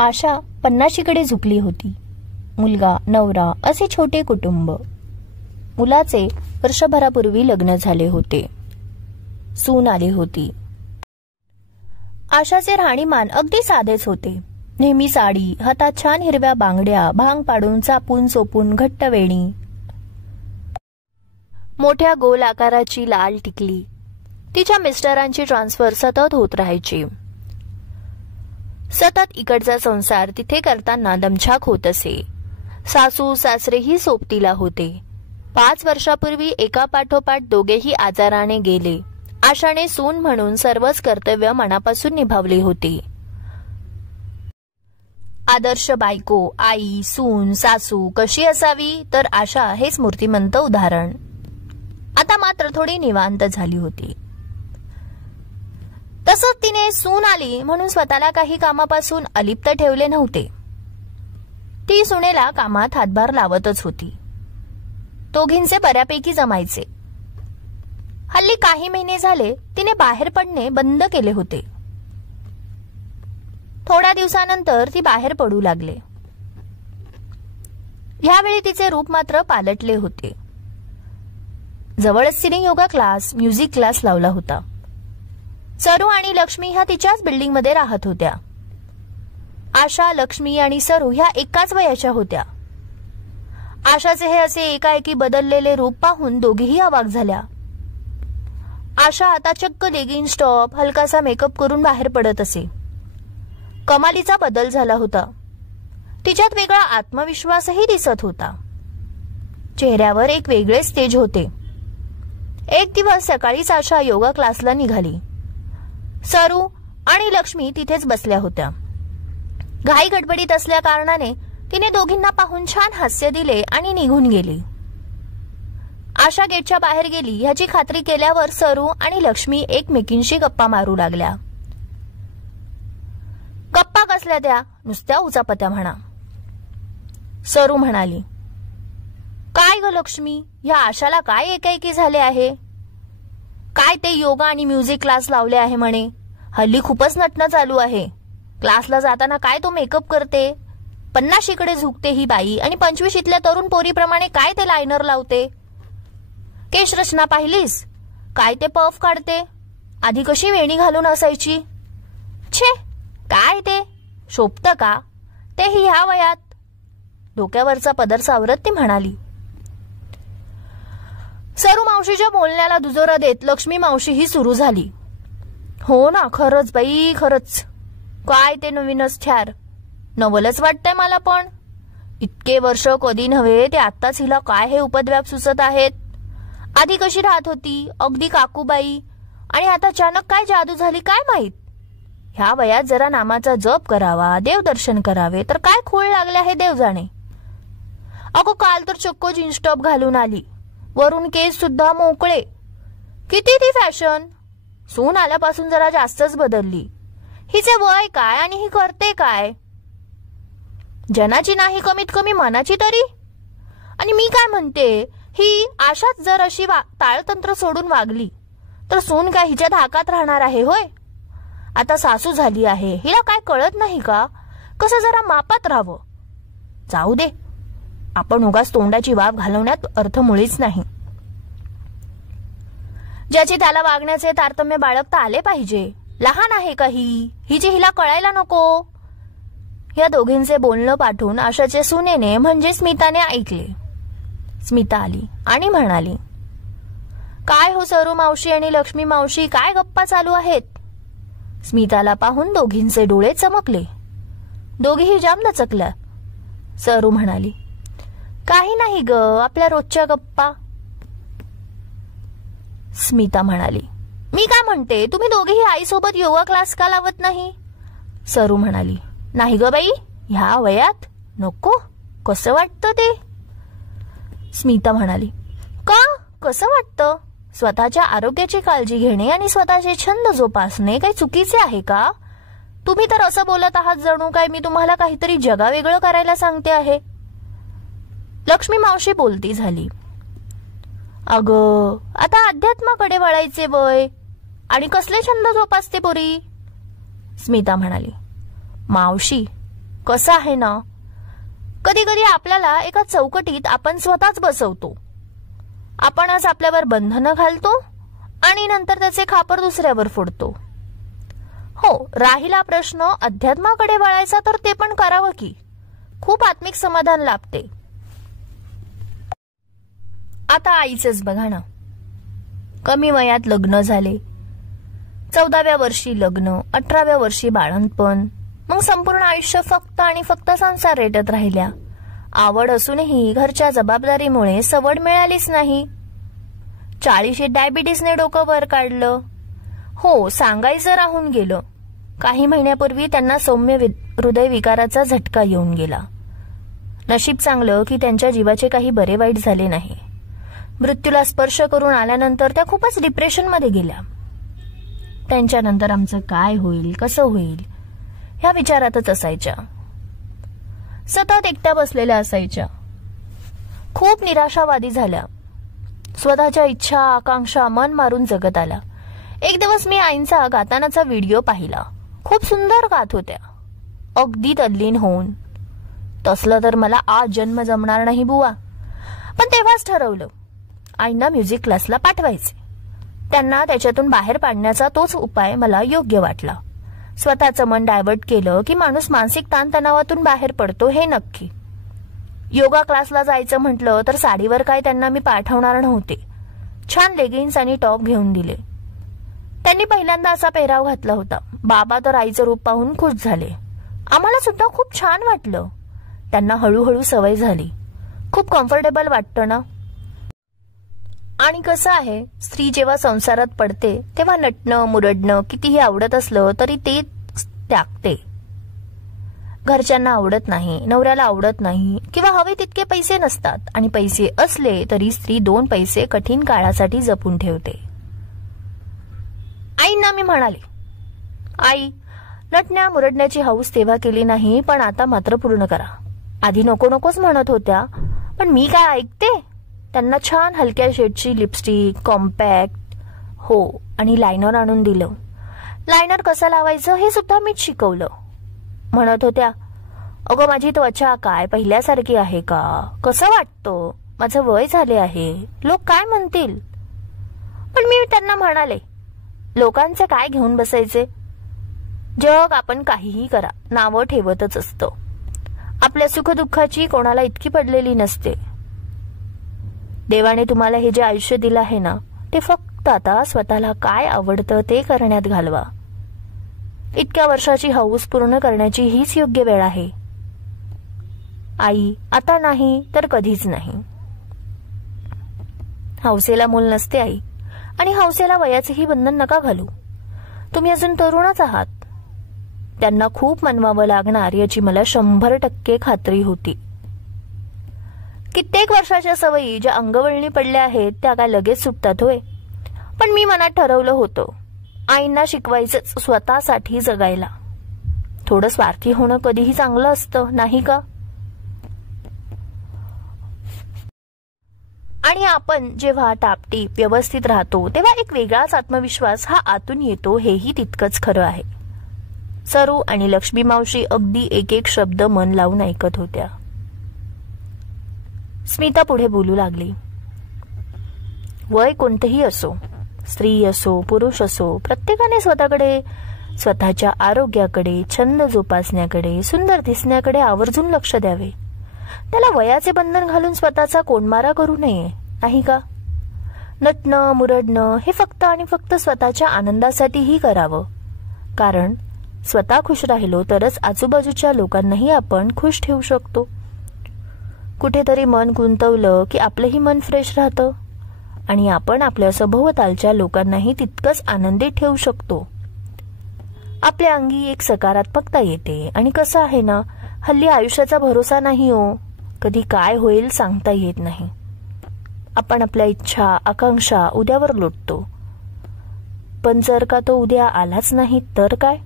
आशा 50शीकडे झुकली होती. मुलगा, नवरा असे छोटे कुटुंब. मुलाचे वर्षभरापूर्वी लग्न झाले होते. सून आली होती. आशाचे राहणीमान अगदी साधेच होते. नेहमी साडी, हातात छान हिरव्या बांगड्या, भांग पाडून चापून चोपून घट्ट वेणी, मोठ्या गोल आकाराची लाल टिकली. तिच्या मिस्टरांची ट्रान्सफर सतत होत राहायची. सतत इकडचा संसार तिथे करताना दमछाक होत असे. सासू सासरेही सोबतीला होते. 5 वर्षापूर्वी एका पाठोपाठ दोघेही आजाराने गेले. आशाने सून म्हणून सर्वच कर्तव्य मनापासून निभावली होती. आदर्श बायको, आई, सून, सासू कशी असावी तर आशा हेच मूर्तिमंत उदाहरण. आता मात्र थोडी निवांत झाली होती. तसंच तिने सून आली म्हणून स्वतःला काही कामापासून अलिप्त ठेवले नव्हते. ती सुनेला कामात हातभार लावतच होती. दोघींचे बऱ्यापैकी जमायचे. हल्ली काही महिने झाले तिने बाहेर पडणे बंद केले होते. थोड्या दिवसानंतर ती बाहेर पडू लागले. यावेळी तिचे रूप मात्र पालटले होते. जवळच तिने योगा क्लास, म्युझिक क्लास लावला होता. सरू आणि लक्ष्मी ह्या तिच्याच बिल्डिंग मध्ये राहत होत्या. आशा, लक्ष्मी आणि सरू ह्या एकाच वयाच्या होत्या. आशाचे हे असे एकाएकी बदललेले रूप पाहून दोघीही अवाक झाल्या. आशा आता चक्क लेगिन्स टॉप, हलकासा मेकअप करून बाहेर पडत असे. कमालीचा बदल झाला होता. तिच्यात वेगळा आत्मविश्वासही दिसत होता. चेहऱ्यावर एक वेगळेच तेज होते. एक दिवस सकाळीच आशा योगा क्लासला निघाली. सरू आणि लक्ष्मी तिथेच बसल्या होत्या. घाई गडबडीत असल्या कारणाने तिने दोघींना पाहून छान हास्य दिले आणि निघून गेली. आशा गेटच्या बाहेर गेली ह्याची खात्री केल्यावर सरू आणि लक्ष्मी एकमेकींशी गप्पा मारू लागल्या. गप्पा कसल्या त्या, नुसत्या उचापत्या म्हणा. सरू म्हणाली, काय ग लक्ष्मी, या आशाला काय एकाएकी झाले आहे? काय ते योगा आणि म्युझिक क्लास लावले आहे म्हणे. हल्ली खूपच नटणं चालू आहे. क्लासला जाताना काय तो मेकअप करते. 50शीकडे झुकते ही बाई आणि 25शीतल्या तरुण पोरीप्रमाणे काय ते लायनर लावते. केश रचना पाहिलीस? काय ते पफ काढते. आधी कशी वेणी घालून असायची. छे, काय ते शोभतं का, तेही ह्या वयात. डोक्यावरचा पदर सावरत ती म्हणाली. सरू मावशीच्या बोलण्याला दुजोरा देत लक्ष्मी मावशीही सुरू झाली. हो ना, खरंच बाई, खरंच. काय ते नवीनच छार. नवलच वाटतंय मला पण. इतके वर्ष कधी नव्हे ते आत्ताच हिला काय हे उपद्व्याप सुचत आहेत. आधी कशी राहत होती, अगदी काकूबाई, आणि आता अचानक काय जादू झाली काय माहित. ह्या वयात जरा नामाचा जप करावा, देवदर्शन करावे तर काय खूळ लागले आहे देव जाणे. अगो काल तर चक्क जीन्स टॉप घालून आली. वरून केस सुद्धा मोकळे. किती ती फॅशन. सून आल्यापासून जरा जास्तच बदलली. हिचे वय काय आणि ही करते काय. जनाची नाही कमीत कमी मनाची तरी. आणि मी काय म्हणते, ही आशाच जर अशी ताळतंत्र सोडून वागली तर सून काय हिच्या धाकात राहणार आहे होय. आता सासू झाली आहे, हिला काय कळत नाही का, कसं जरा मापात राहावं. जाऊ दे, आपण उगाच तोंडाची वाफ घालवण्यात अर्थ मुळीच नाही. ज्याची त्याला वागण्याचे तारतम्य बाळगता आले पाहिजे. लहान आहे का ही जे हिला कळायला नको. या दोघींचे बोलणं पाठवून आशाचे सुनेने म्हणजे स्मिताने ऐकले. स्मिता आली आणि म्हणाली, काय हो सरू मावशी आणि लक्ष्मी मावशी, काय गप्पा चालू आहेत. स्मिताला पाहून दोघींचे डोळे चमकले. दोघीही जाम लचकल्या. सरू म्हणाली, काही नाही ग, आपल्या रोजच्या गप्पा. स्मिता म्हणाली, मी काय म्हणते, तुम्ही दोघेही आईसोबत योगा क्लास का लावत नाही. सरू म्हणाली, नाही ग बाई, ह्या वयात नको, कसं वाटतं ते. स्मिता म्हणाली, का, कसं वाटतं. स्वतःच्या आरोग्याची काळजी घेणे आणि स्वतःचे छंद जोपासणे काही चुकीचे आहे का. तुम्ही तर असं बोलत आहात जणू काय मी तुम्हाला काहीतरी जगावेगळं करायला सांगते आहे. लक्ष्मी मावशी बोलती झाली, अगं आता अध्यात्माकडे वळायचे वय आणि कसले छंद जोपासते पोरी. स्मिता म्हणाली, मावशी कसं आहे ना, कधी कधी आपल्याला एका चौकटीत आपण स्वतःच बसवतो. आपणच आपल्यावर बंधनं घालतो आणि नंतर त्याचे खापर दुसऱ्यावर फोडतो. हो, राहिला प्रश्न अध्यात्माकडे वळायचा तर ते पण करावं की. खूप आत्मिक समाधान लाभते. आता आईचंच बघा ना, कमी वयात लग्न झाले, 14व्या वर्षी लग्न, 18व्या वर्षी बाळंतपण, मग संपूर्ण आयुष्य फक्त आणि फक्त संसार रेटत राहिल्या. आवड असूनही घरच्या जबाबदारीमुळे सवड मिळालीच नाही. 40शीत डायबिटीसने डोकं वर काढलं. हो, सांगायचं राहून गेलं, काही महिन्यापूर्वी त्यांना सौम्य हृदयविकाराचा झटका येऊन गेला. नशीब चांगलं की त्यांच्या जीवाचे काही बरे वाईट झाले नाही. मृत्यूला स्पर्श करून आल्यानंतर त्या खूपच डिप्रेशनमध्ये गेल्या. त्यांच्यानंतर आमचं काय होईल, कसं होईल ह्या विचारातच असायच्या. सतत एकट्या बसलेल्या असायच्या. खूप निराशावादी झाल्या. स्वतःच्या इच्छा आकांक्षा मन मारून जगत आल्या. एक दिवस मी आईंचा गातानाचा व्हिडिओ पाहिला. खूप सुंदर गात होत्या, अगदी तल्लीन होऊन. तसलं तर मला आज जन्म जमणार नाही बुवा. पण तेव्हाच ठरवलं, आईंना म्युझिक क्लासला पाठवायचे. त्यांना त्याच्यातून बाहेर पाडण्याचा तोच उपाय मला योग्य वाटला. स्वतःचं मन डायव्हर्ट केलं की माणूस मानसिक ताणतणावातून बाहेर पडतो हे नक्की. योगा क्लासला जायचं म्हटलं तर साडीवर काय त्यांना मी पाठवणार नव्हते. छान लेगिन्स आणि टॉप घेऊन दिले. त्यांनी पहिल्यांदा असा पेहराव घातला होता. बाबा तर आईचं रूप पाहून खुश झाले. आम्हाला सुद्धा खूप छान वाटलं. त्यांना हळूहळू सवय झाली. खूप कम्फर्टेबल वाटतं ना. आणि कसं आहे, स्त्री जेव्हा संसारात पडते तेव्हा नटणं मुरडणं कितीही आवडत असलं तरी ते त्यागते. घरच्यांना आवडत नाही, नवऱ्याला आवडत नाही किंवा हवे तितके पैसे नसतात, आणि पैसे असले तरी स्त्री 2 पैसे कठीण काळासाठी जपून ठेवते. आईंना मी म्हणाले, आई, नटण्या मुरडण्याची हौस तेव्हा केली नाही, पण आता मात्र पूर्ण करा. आधी नको नकोच म्हणत होत्या, पण मी काय ऐकते. त्यांना छान हलक्या शेडची लिपस्टिक, कॉम्पॅक्ट, हो, आणि लायनर आणून दिलं. लायनर कसं लावायचं हे सुद्धा मीच शिकवलं. म्हणत होत्या, अगं माझी त्वचा काय पहिल्यासारखी आहे का, कसं वाटतं, माझं वय झाले आहे, लोक काय म्हणतील. पण मी त्यांना म्हणाले, लोकांचे काय घेऊन बसायचे. जग आपण काहीही करा नावं ठेवतच असतं. आपल्या सुखदुःखाची कोणाला इतकी पडलेली नसते. देवाने तुम्हाला हे जे आयुष्य दिलं आहे ना, ते फक्त आता स्वतःला काय आवडतं ते करण्यात घालवा. इतक्या वर्षाची हौस पूर्ण करण्याची हीच योग्य वेळ आहे. आई, आता नाही तर कधीच नाही. हौसेला मूल नसते आई, आणि हौसेला वयाचेही बंधन नका घालू. तुम्ही अजून तरुणच आहात. त्यांना खूप मनवावं लागणार याची मला 100% खात्री होती. कित्येक वर्षाच्या सवयी ज्या अंगवळणी पडल्या आहेत त्या काय लगेच सुटतात होय. पण मी मनात ठरवलं होतं, आईंना शिकवायचंच स्वतःसाठी जगायला. थोडं स्वार्थी होणं कधीही चांगलं असतं नाही का. आणि आपण जेव्हा टापटीप व्यवस्थित राहतो तेव्हा एक वेगळाच आत्मविश्वास हा आतून येतो, हेही तितकंच खरं आहे. सरू आणि लक्ष्मी मावशी अगदी एक एक शब्द मन लावून ऐकत होत्या. स्मिता पुढे बोलू लागली. वय कोणतेही असो, स्त्री असो पुरुष असो, प्रत्येकाने स्वतःकडे, स्वतःच्या आरोग्याकडे, छंद जोपासण्याकडे, सुंदर दिसण्याकडे आवर्जून लक्ष द्यावे. त्याला वयाचे बंधन घालून स्वतःचा कोंडमारा करू नये नाही का. नटणं मुरडणं हे फक्त आणि फक्त स्वतःच्या आनंदासाठीही करावं. कारण स्वतः खुश राहिलो तरच आजूबाजूच्या लोकांनाही आपण खुश ठेवू शकतो. कुठेतरी मन गुंतवलं की आपलंही मन फ्रेश राहतं आणि आपण आपल्या सभोवतालच्या लोकांनाही तितकंच आनंदी ठेवू शकतो. आपल्या अंगी एक सकारात्मकता येते. आणि कसं आहे ना, हल्ली आयुष्याचा भरोसा नाही हो. कधी काय होईल सांगता येत नाही. आपण आपल्या इच्छा आकांक्षा उद्यावर लोटतो, पण जर का तो उद्या आलाच नाही तर काय.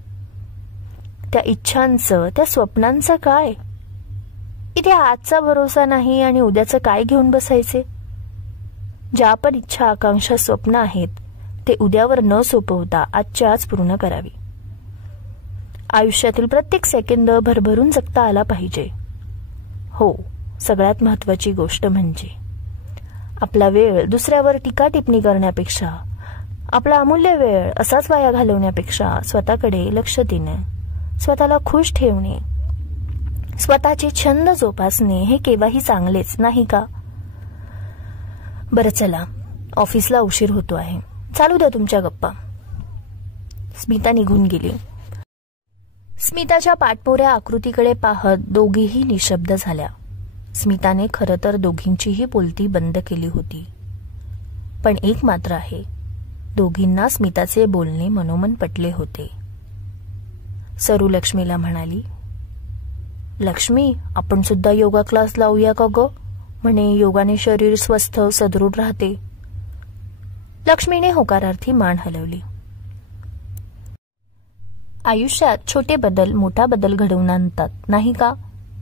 त्या इच्छांचं, त्या स्वप्नांचं काय. इथे आजचा भरोसा नाही आणि उद्याचं काय घेऊन बसायचे. ज्या पण इच्छा आकांक्षा स्वप्न आहेत ते उद्यावर न सोपवता आजच्या आज पूर्ण करावी. आयुष्यातील प्रत्येक सेकंद भरभरून जगता आला पाहिजे. हो, सगळ्यात महत्वाची गोष्ट म्हणजे आपला वेळ दुसऱ्यावर टीका टिप्पणी करण्यापेक्षा, आपला अमूल्य वेळ असाच वाया घालवण्यापेक्षा स्वतःकडे लक्ष देणे, स्वतःला खुश ठेवणे, स्वतःचे छंद जोपासणे हे केव्हाही चांगलेच नाही का? बरं चला, ऑफिसला उशीर होतो आहे. चालू द्या तुमच्या गप्पा. स्मिता निघून गेली. स्मिताच्या पाठमोऱ्या आकृतीकडे पाहत दोघीही निशब्द झाल्या. स्मिताने खरं तर दोघींचीही बोलती बंद केली होती. पण एक मात्र आहे, दोघींना स्मिताचे बोलणे मनोमन पटले होते. सरू लक्ष्मीला म्हणाली, लक्ष्मी, आपण सुद्धा योगा क्लास लावूया का ग? म्हणे योगाने शरीर स्वस्थ सदृढ राहते. लक्ष्मीने होकारार्थी मान हलवली. आयुष्यात छोटे बदल मोठा बदल घडवून आणतात, नाही का?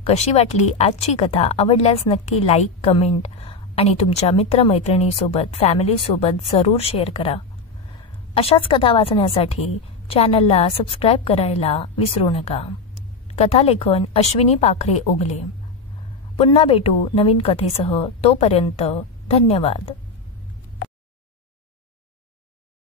कशी वाटली आजची कथा? आवडल्यास नक्की लाईक, कमेंट आणि तुमच्या मित्रमैत्रिणीसोबत, फॅमिलीसोबत जरूर शेअर करा. अशाच कथा वाचण्यासाठी चॅनलला सबस्क्राईब करायला विसरू नका. कथालेखन अश्विनी पाखरे ओगले. पुन्हा भेटू नवीन कथेसह. तोपर्यंत धन्यवाद.